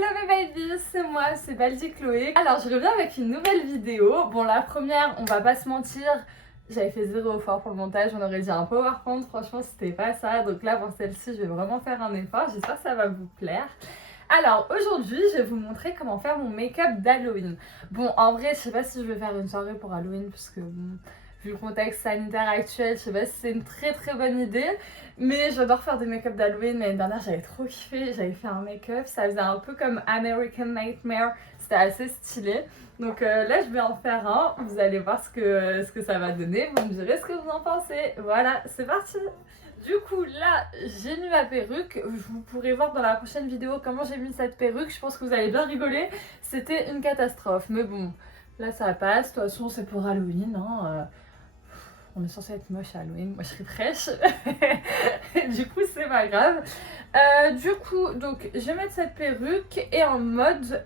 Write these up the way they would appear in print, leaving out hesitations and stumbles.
Hello mes babies, c'est moi, c'est Baldi Chloé. Alors je reviens avec une nouvelle vidéo. Bon la première, on va pas se mentir, j'avais fait zéro effort pour le montage, on aurait dit un PowerPoint, franchement c'était pas ça. Donc là pour celle-ci je vais vraiment faire un effort, j'espère que ça va vous plaire. Alors aujourd'hui je vais vous montrer comment faire mon make-up d'Halloween. Bon en vrai je sais pas si je vais faire une soirée pour Halloween parce que bon, vu le contexte sanitaire actuel, je sais pas si c'est une très bonne idée. Mais j'adore faire des make-up d'Halloween. L'année dernière j'avais trop kiffé, j'avais fait un make-up, ça faisait un peu comme American Nightmare, c'était assez stylé. Donc là je vais en faire un, vous allez voir ce que ça va donner, vous me direz ce que vous en pensez. Voilà, c'est parti. Du coup là j'ai mis ma perruque, vous pourrez voir dans la prochaine vidéo comment j'ai mis cette perruque, je pense que vous allez bien rigoler, c'était une catastrophe. Mais bon, là ça passe, de toute façon c'est pour Halloween hein. On est censé être moche à Halloween, moi je serai fraîche. Du coup c'est pas grave. Du coup donc je vais mettre cette perruque et en mode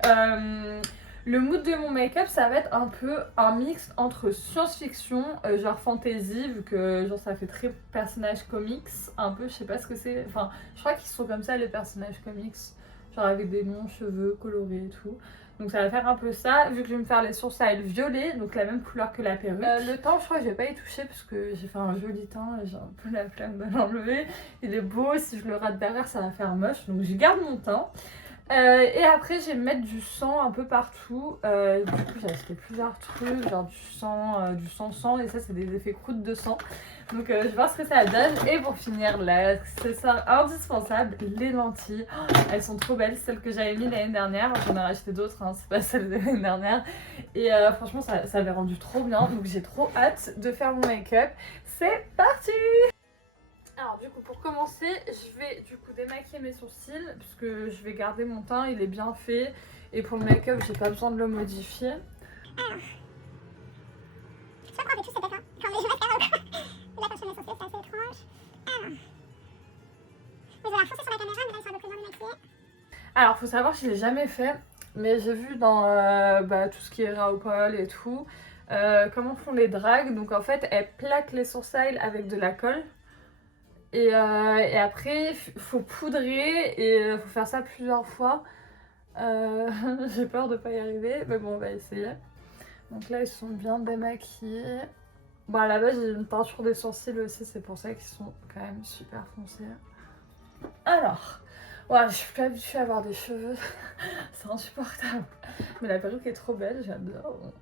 le mood de mon make-up ça va être un peu un mix entre science-fiction, genre fantasy, vu que genre ça fait très personnage comics, un peu, je sais pas ce que c'est, enfin je crois qu'ils sont comme ça les personnages comics, genre avec des longs cheveux colorés et tout. Donc ça va faire un peu ça, vu que je vais me faire les sourcils violets, donc la même couleur que la perruque. Le teint, je crois que je vais pas y toucher parce que j'ai fait un joli teint, j'ai un peu la flemme de l'enlever. Il est beau, si je le rate derrière ça va faire moche, donc je garde mon teint. Et après je vais mettre du sang un peu partout, du coup j'ai acheté plusieurs trucs, genre du sang et ça c'est des effets croûte de sang. Donc je vais voir ce que ça donne. Et pour finir l'accessoire indispensable, les lentilles. Oh, elles sont trop belles, celles que j'avais mis l'année dernière, j'en ai racheté d'autres, hein, c'est pas celles de l'année dernière. Et franchement ça avait rendu trop bien, donc j'ai trop hâte de faire mon make-up. C'est parti! Alors du coup pour commencer je vais du coup démaquiller mes sourcils puisque je vais garder mon teint, il est bien fait et pour le make-up j'ai pas besoin de le modifier. Alors, je crois qu'on fait tous cet effort quand les gens regardent. Là quand je fais mes sourcils c'est assez étrange. Alors, vous allez foncer sur la caméra mais là ils sont un peu plus loin de maquiller. Alors faut savoir que je l'ai jamais fait mais j'ai vu dans tout ce qui est RuPaul et tout comment font les drags. Donc en fait elles plaquent les sourcils avec de la colle. Et après, faut poudrer et faut faire ça plusieurs fois. J'ai peur de pas y arriver, mais bon, on va essayer. Donc là, ils sont bien démaquillés. Bon, à la base, j'ai une peinture des sourcils aussi, c'est pour ça qu'ils sont quand même super foncés. Alors, ouais, je suis plus habituée à avoir des cheveux, c'est insupportable. Mais la perruque est trop belle, j'adore.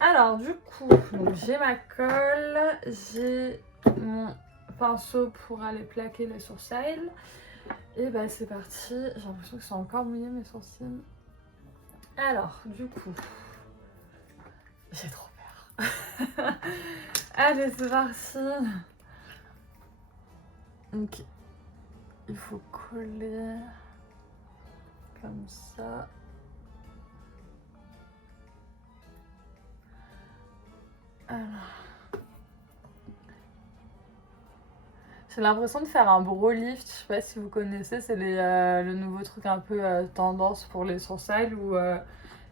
Alors, du coup, j'ai ma colle, j'ai mon pinceau pour aller plaquer les sourcils. Et bah c'est parti, j'ai l'impression que c'est encore mouillé mes sourcils. Alors du coup, j'ai trop peur. Allez c'est parti. Donc il faut coller comme ça. Alors. J'ai l'impression de faire un brow lift, je sais pas si vous connaissez, c'est le nouveau truc un peu tendance pour les sourcils où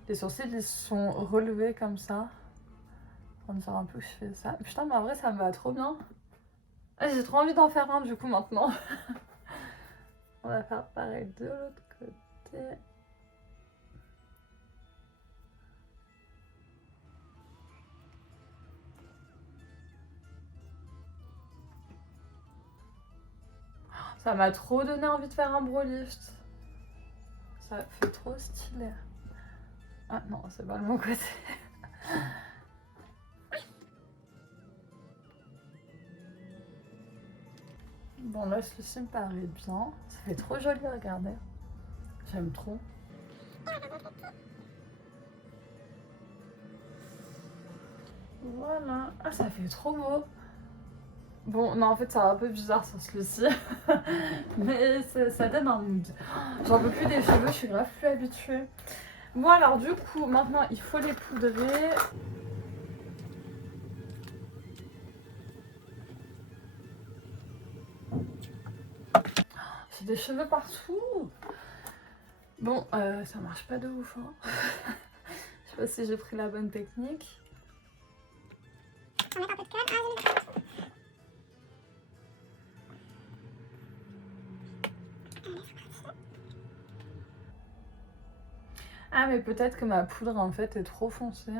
les sourcils ils sont relevés comme ça. On dirait un peu que je fais ça. Putain mais en vrai ça me va trop bien. Ah, j'ai trop envie d'en faire un du coup maintenant. On va faire pareil de l'autre côté. Ça m'a trop donné envie de faire un brow lift. Ça fait trop stylé. Ah non, c'est pas le bon côté. Bon là, celui-ci me paraît bien. Ça fait trop joli à regarder. J'aime trop. Voilà. Ah, ça fait trop beau. Bon, non, en fait, c'est un peu bizarre sur celui-ci. Mais ça donne un mood. J'en peux plus des cheveux, je suis grave plus habituée. Bon, alors, du coup, maintenant, il faut les poudrer. J'ai des cheveux partout. Bon, ça marche pas de ouf. Hein. Je sais pas si j'ai pris la bonne technique. On met un peu de colle. Ah, Ah mais peut-être que ma poudre en fait est trop foncée.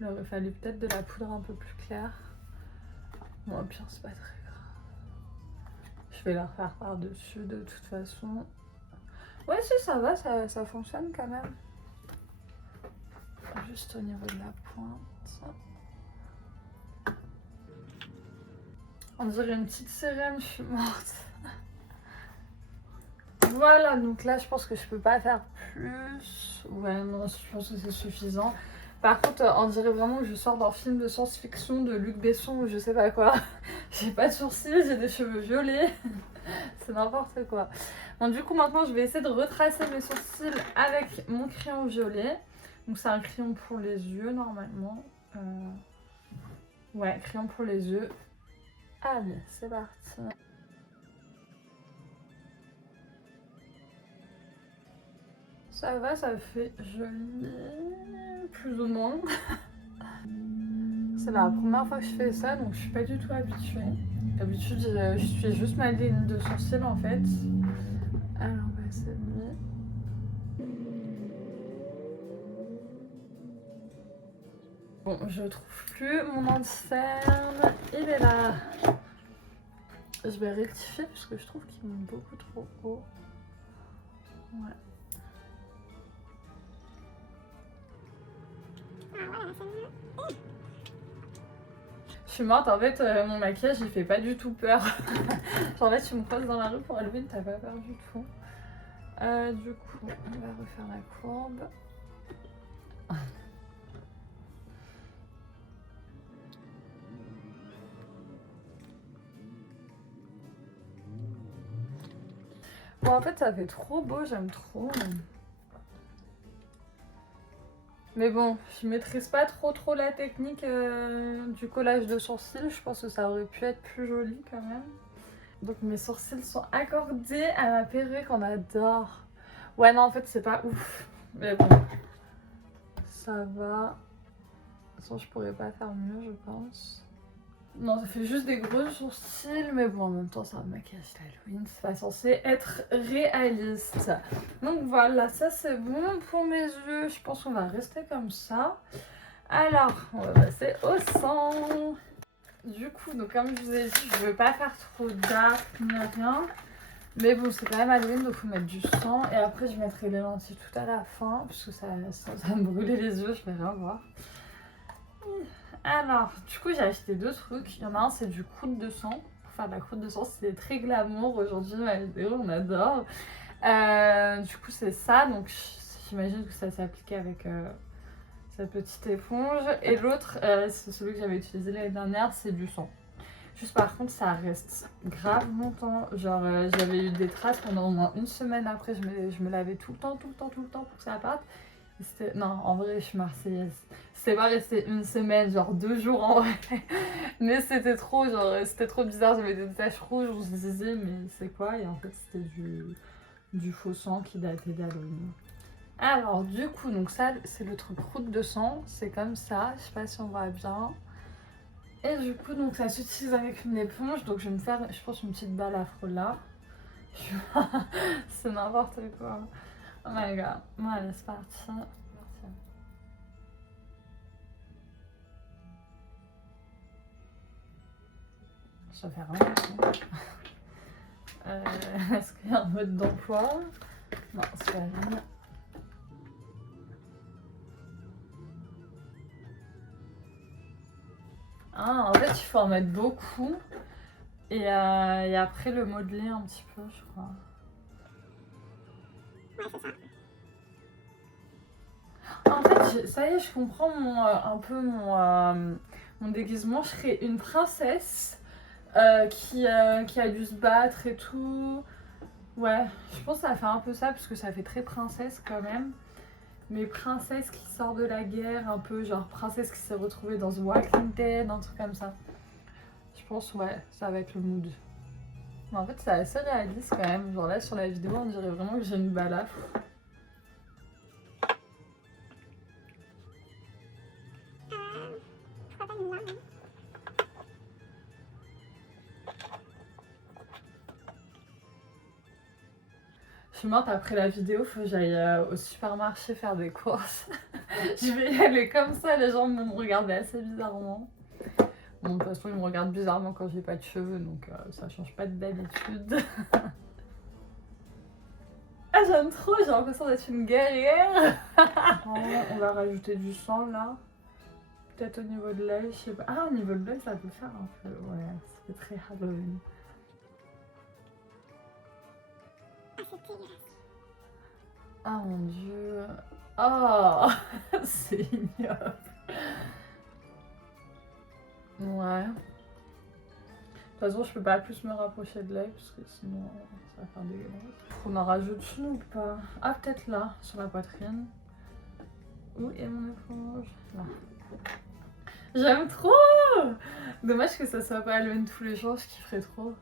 Il aurait fallu peut-être de la poudre un peu plus claire. Bon au pire c'est pas très grave. Je vais la refaire par-dessus de toute façon. Ouais si ça va, ça fonctionne quand même. Juste au niveau de la pointe. On dirait une petite sirène, je suis morte. Voilà, donc là je pense que je peux pas faire plus. Ouais, non, je pense que c'est suffisant. Par contre, on dirait vraiment que je sors d'un film de science-fiction de Luc Besson ou je sais pas quoi. J'ai pas de sourcils, j'ai des cheveux violets. C'est n'importe quoi. Bon, du coup, maintenant je vais essayer de retracer mes sourcils avec mon crayon violet. Donc, c'est un crayon pour les yeux normalement. Ouais, crayon pour les yeux. Allez, c'est parti. Ça va, ça fait joli, plus ou moins. C'est la première fois que je fais ça, donc je suis pas du tout habituée. D'habitude, je suis juste ma ligne de sourcils en fait. Alors, bah, c'est lui. Bon, je trouve plus mon anti-cerne. Il est là. Je vais rectifier parce que je trouve qu'il monte beaucoup trop haut. Ouais. Je suis morte, en fait, mon maquillage il fait pas du tout peur. Genre là, tu me croises dans la rue pour Halloween, t'as pas peur du tout. Du coup, on va refaire la courbe. Bon, en fait, ça fait trop beau, j'aime trop. Mais bon, je maîtrise pas trop la technique du collage de sourcils. Je pense que ça aurait pu être plus joli quand même. Donc mes sourcils sont accordés à ma perruque, on adore. Ouais, non, en fait, c'est pas ouf. Mais bon, ça va. De toute façon, je pourrais pas faire mieux, je pense. Non, ça fait juste des gros sourcils, mais bon, en même temps, c'est un maquillage d'Halloween, c'est pas censé être réaliste. Donc voilà, ça c'est bon pour mes yeux. Je pense qu'on va rester comme ça. Alors, on va passer au sang. Du coup, donc comme je vous ai dit, je veux pas faire trop dark ni rien. Mais bon, c'est quand même Halloween, donc il faut mettre du sang. Et après, je mettrai les lentilles tout à la fin, parce que ça va me brûler les yeux, je vais rien voir. Alors, du coup, j'ai acheté deux trucs. Il y en a un, c'est du croûte de sang. Pour faire de la croûte de sang, c'est très glamour. Aujourd'hui, ma vidéo, on adore. Du coup, c'est ça. Donc, j'imagine que ça s'applique avec cette petite éponge. Et l'autre, c'est celui que j'avais utilisé l'année dernière, c'est du sang. Juste par contre, ça reste grave longtemps. Genre, j'avais eu des traces pendant au moins une semaine après. Je me lavais tout le temps pour que ça parte. Non, en vrai, je suis marseillaise. C'est pas resté une semaine, genre 2 jours en vrai. Mais c'était trop, genre, c'était trop bizarre. J'avais des taches rouges, on se disait, mais c'est quoi? Et en fait, c'était du faux sang qui datait d'Halloween. Alors, du coup, donc ça, c'est le truc croûte de sang. C'est comme ça. Je sais pas si on voit bien. Et du coup, donc ça s'utilise avec une éponge. Donc, je vais me faire, je pense, une petite balafre là. C'est n'importe quoi. Oh my god. Voilà, c'est parti. Ça fait rien. Est-ce qu'il y a un mode d'emploi? Non, c'est pas rien. Ah, en fait, il faut en mettre beaucoup. Et après, le modeler un petit peu, je crois. En fait, ça y est, je comprends un peu mon déguisement. Je serais une princesse qui a dû se battre et tout. Ouais, je pense que ça fait un peu ça parce que ça fait très princesse quand même. Mais princesse qui sort de la guerre, un peu genre princesse qui s'est retrouvée dans The Walking Dead, un truc comme ça. Je pense, ouais, ça va être le mood. Mais en fait, c'est assez réaliste quand même. Genre là, sur la vidéo, on dirait vraiment que j'ai une balafre. suis morte après la vidéo, faut que j'aille au supermarché faire des courses. Je vais y aller comme ça, les gens vont me regarder assez bizarrement. Bon, de toute façon, ils me regardent bizarrement quand j'ai pas de cheveux, donc ça change pas d'habitude. Ah, j'aime trop, j'ai l'impression d'être une guerrière. On va rajouter du sang là. Peut-être au niveau de l'œil, je sais pas. Ah, au niveau de l'œil, ça peut faire un peu. Ouais, c'est très Halloween. Ah, c'est dégueulasse. Ah mon dieu. Oh, c'est ignoble. Ouais. De toute façon, je peux pas plus me rapprocher de l'œil parce que sinon ça va faire dégueulasse. On en rajoute une ou pas? Ah, peut-être là, sur la poitrine. Où est mon éponge? Là. J'aime trop! Dommage que ça soit pas Halloween tous les jours, je kifferais trop.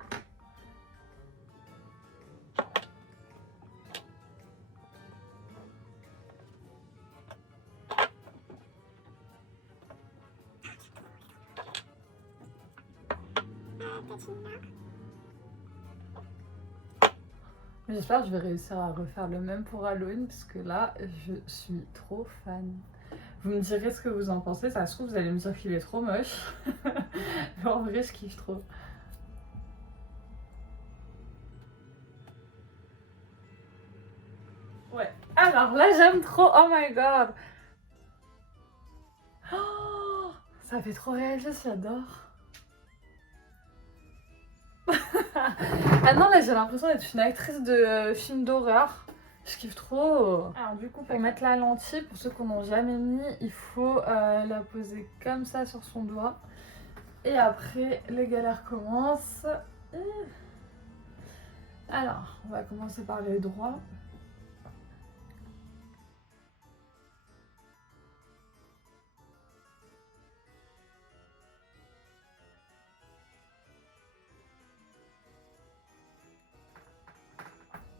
J'espère que je vais réussir à refaire le même pour Halloween parce que là, je suis trop fan. Vous me direz ce que vous en pensez, ça se trouve vous allez me dire qu'il est trop moche. Mais en vrai, je kiffe trop. Ouais. Alors là, j'aime trop. Oh my god. Oh, ça fait trop réaliste, j'adore. Ah non, là j'ai l'impression d'être une actrice de film d'horreur. Je kiffe trop. Alors du coup, pour mettre la lentille, pour ceux qui n'ont jamais mis, il faut la poser comme ça sur son doigt. Et après, les galères commencent. Alors, on va commencer par les droits.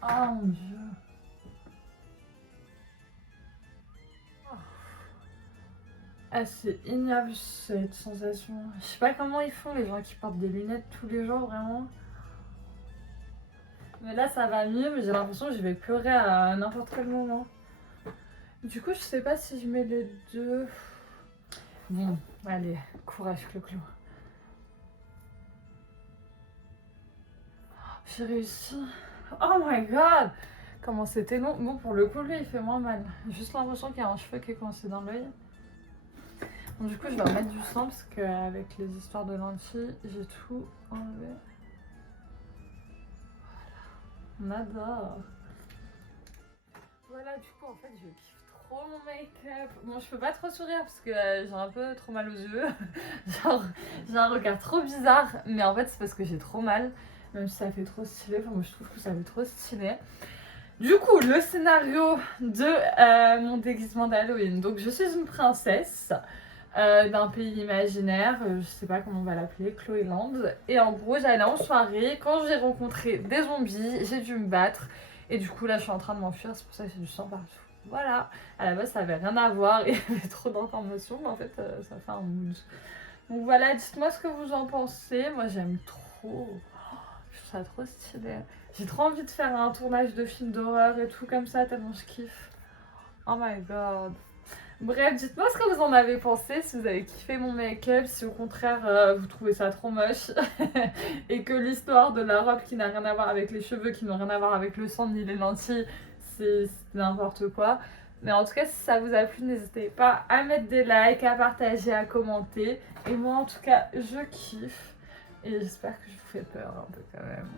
Oh mon dieu. Ah, c'est ignoble cette sensation. Je sais pas comment ils font les gens qui portent des lunettes tous les jours, vraiment. Mais là ça va mieux, mais j'ai l'impression que je vais pleurer à n'importe quel moment. Du coup, je sais pas si je mets les deux. Bon, allez, courage Clo-Clo. J'ai réussi. Oh my god! Comment c'était long. Bon, pour le coup, lui, il fait moins mal. J'ai juste l'impression qu'il y a un cheveu qui est coincé dans l'œil. Bon, du coup, je vais remettre du sang parce qu'avec les histoires de lentilles, j'ai tout enlevé. Voilà. On adore. Voilà, du coup, en fait, je kiffe trop mon make-up. Bon, je peux pas trop sourire parce que j'ai un peu trop mal aux yeux. Genre, j'ai un regard trop bizarre. Mais en fait, c'est parce que j'ai trop mal. Même si ça fait trop stylé. Enfin, moi, je trouve que ça fait trop stylé. Du coup, le scénario de mon déguisement d'Halloween. Donc, je suis une princesse d'un pays imaginaire. Je sais pas comment on va l'appeler, Chloéland. Et en gros, j'allais en soirée. Quand j'ai rencontré des zombies, j'ai dû me battre. Et du coup, là, je suis en train de m'enfuir. C'est pour ça que j'ai du sang partout. Voilà. À la base, ça avait rien à voir. Il y avait trop d'informations. Mais en fait, ça fait un mood. Donc voilà, dites-moi ce que vous en pensez. Moi, j'aime trop. Je trouve ça trop stylé. J'ai trop envie de faire un tournage de film d'horreur et tout comme ça, tellement je kiffe. Oh my god. Bref, dites-moi ce que vous en avez pensé, si vous avez kiffé mon make-up, si au contraire vous trouvez ça trop moche. Et que l'histoire de la robe qui n'a rien à voir avec les cheveux, qui n'ont rien à voir avec le sang ni les lentilles, c'est n'importe quoi. Mais en tout cas, si ça vous a plu, n'hésitez pas à mettre des likes, à partager, à commenter. Et moi, en tout cas, je kiffe. Et j'espère que je vous fais peur un peu quand même.